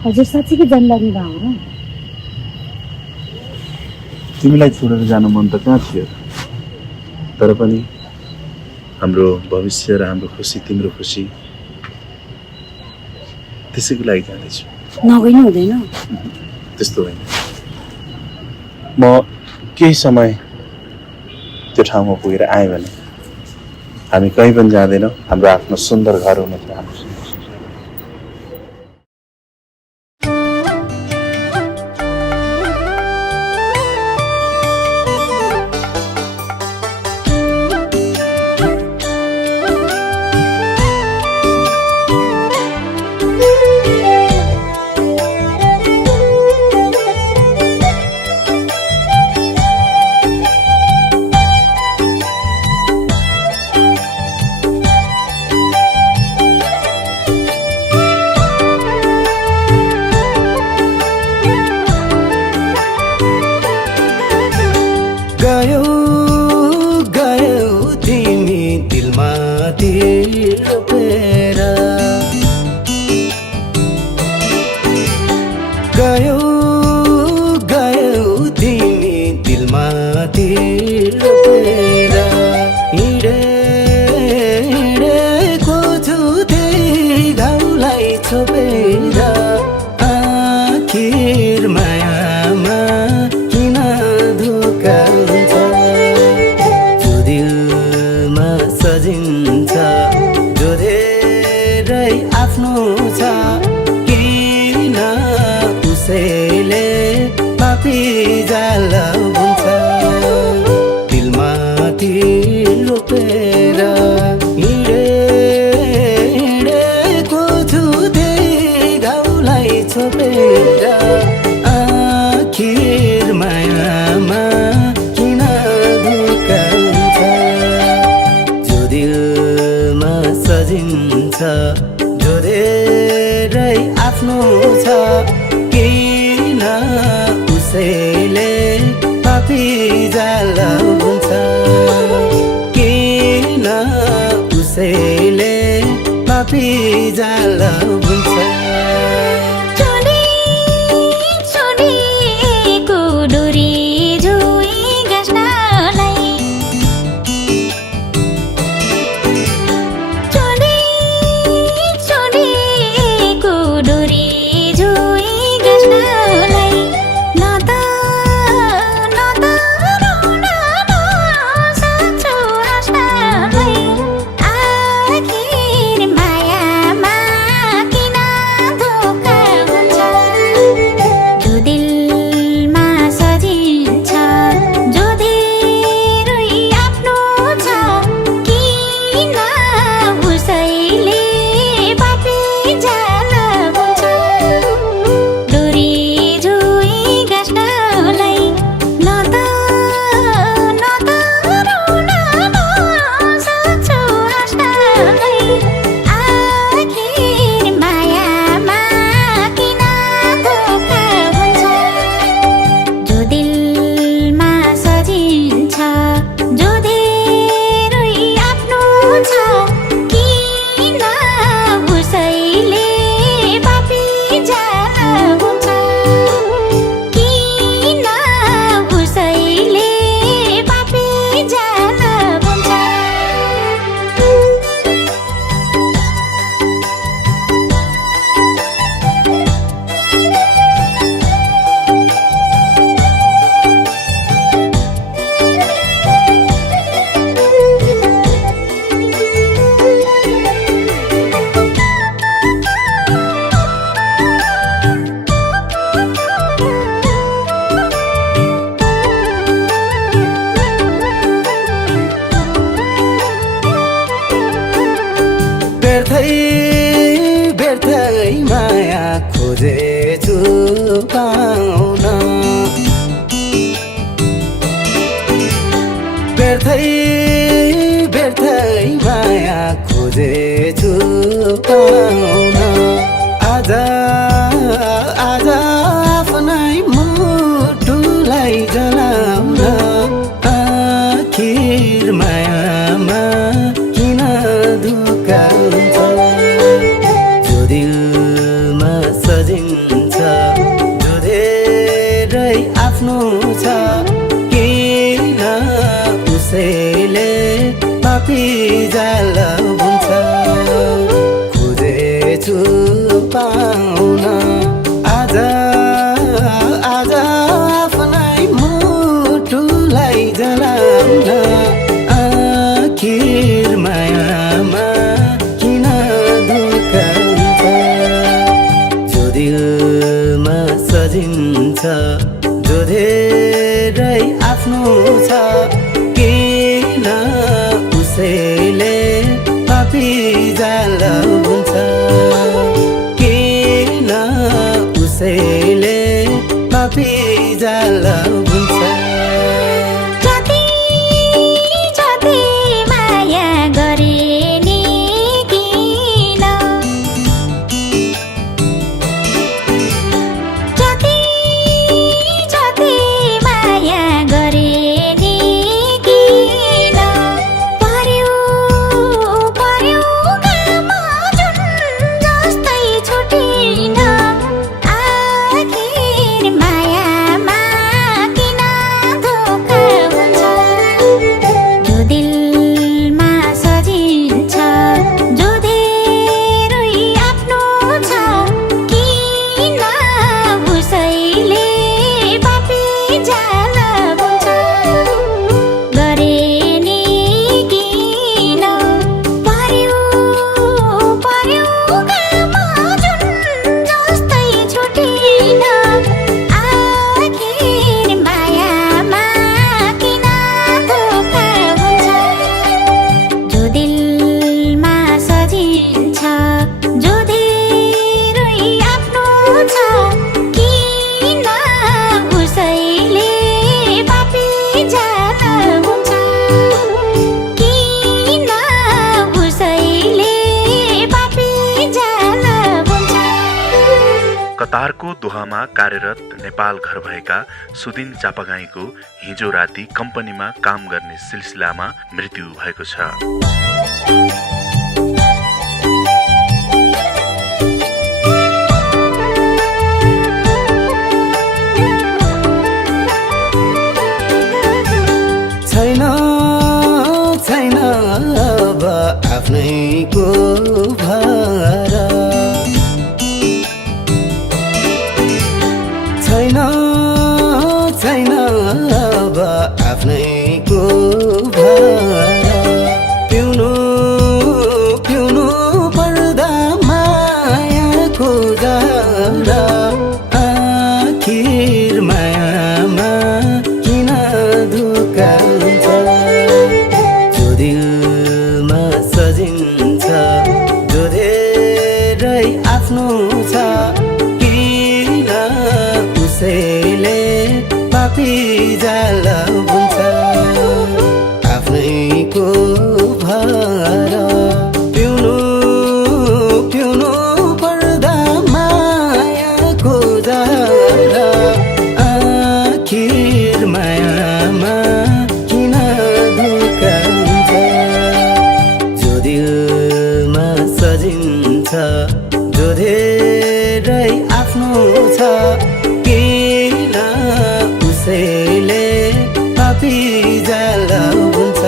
हजुर साँच्चीकै जान लाग्ने भयो र? तिमीलाई छोडेर जानु मन त कहाँ थियो, तर पनि हाम्रो भविष्य र हाम्रो खुसी, तिम्रो खुसी, त्यसैको लागि जाँदैछु। नगइनु हुँदैन? त्यस्तो होइन, म केही समय त्यो ठाउँमा पुगेर आएँ भने हामी कहीँ पनि जाँदैनौँ। हाम्रो आफ्नो सुन्दर घर हुनु चाहन्छु। गयौ गयौ तिमी दिलमाथि रोपेर, गयौ गयौ तिमी दिलमाथि रोपेर, हिँडेको छु त्यही घाउलाई छोपेर, आखिर मायामा किन धोका हुन्छ, जो दिलमा सजिन्छ, जो धेरै आफ्नो छ, किन उसैले पापी जाल बुन्छ, दिलमाथि रोपेर, हिँडेको छु त्यही घाउलाई छोपेर, आखिर मायामा किन धोका हुन्छ, जो दिलमा सजिन्छ, जो धेरै आफ्नो छ, किन उसैले पापी जाल हुन्छ, किन उसैले पापी जाल हुन्छ। व्यर्थै माया खोजेछु पाउन, व्यर्थै माया खोजेछु पाउन, आज आफ्नै मुटुलाई जलाउन, आखिर मायामा किन धोका हुन्छ, जो दिलमा सजिन्छ, खोजेछु पाउन आज आज आफ्नै मुटुलाई जलाउन आखिर मायामा किन धोका हुन्छ जो दिलमा सजिन्छ जो धेरै आफ्नो छ किन उसैले पापी जाल हुन्छ किन उसैले पापी जाल हुन्छ जति जति माया गरे नि किन जति जति माया गरे नि किन पर्यो पर्यो काम जुन जस्तै छुटिन आखिर मायामा किन धोका हुन्छ जो दिलमा सजिन्छ जो धेरै आफ्नो छ किन उसैले पापी जाल हुन्छ गरे नि किन पर्यो पर्यो काम जुन जस्तै छुटिन आखिर मायामा किन धोका हुन्छ जो दिलमा सजिन्छ जो धेरै आफ्नो छ किन उसैले पापी जाल हुन्छ किन उसैले पापी जाल हुन्छ कतारको दोहामा कार्यरत नेपाल घर भएका सुदिन चापागाईको हिजो राति कम्पनीमा काम गर्ने सिलसिलामा मृत्यु भएको छ। छैन छैन अब आफ्नैको भर छैन छैन अब आफ्नैको भर पिउनु पिउनु पर्दा मायाको जहर आखिर मायामा किन धोका हुन्छ जो दिलमा सजिन्छ जो धेरै आफ्नो छ किन उसैले पापी जाल हुन्छ आफ्नैको भर पिउनु पिउनु पर्दा मायाको जहर आखिर मायामा किन धोका हुन्छ जो दिलमा सजिन्छ जो धेरै आफ्नो छ किन उसैले पापी जाल हुन्छ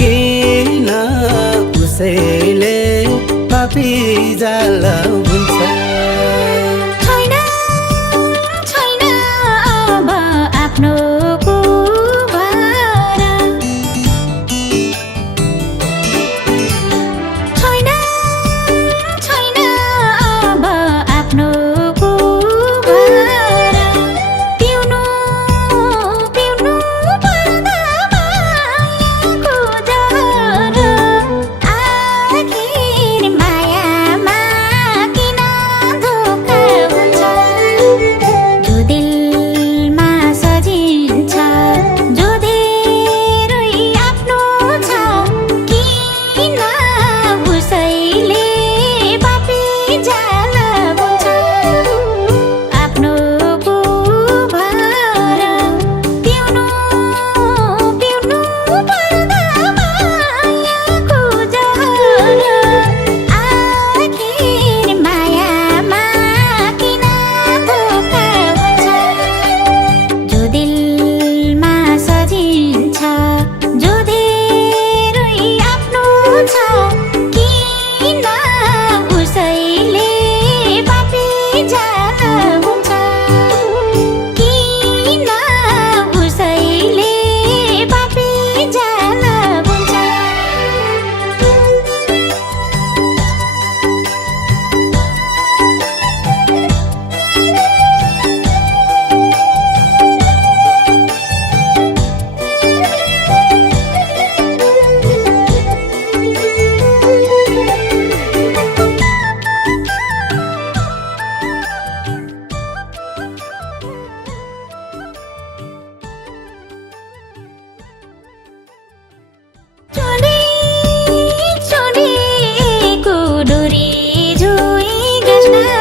किन उसैले पापी जाल हुन्छ छैन छैन अब आफ्नो भर छैन छैन अब आफ्नो भर पिउनु पिउनु पर्दा मायाको जहर आखिर मायामा प्रश्न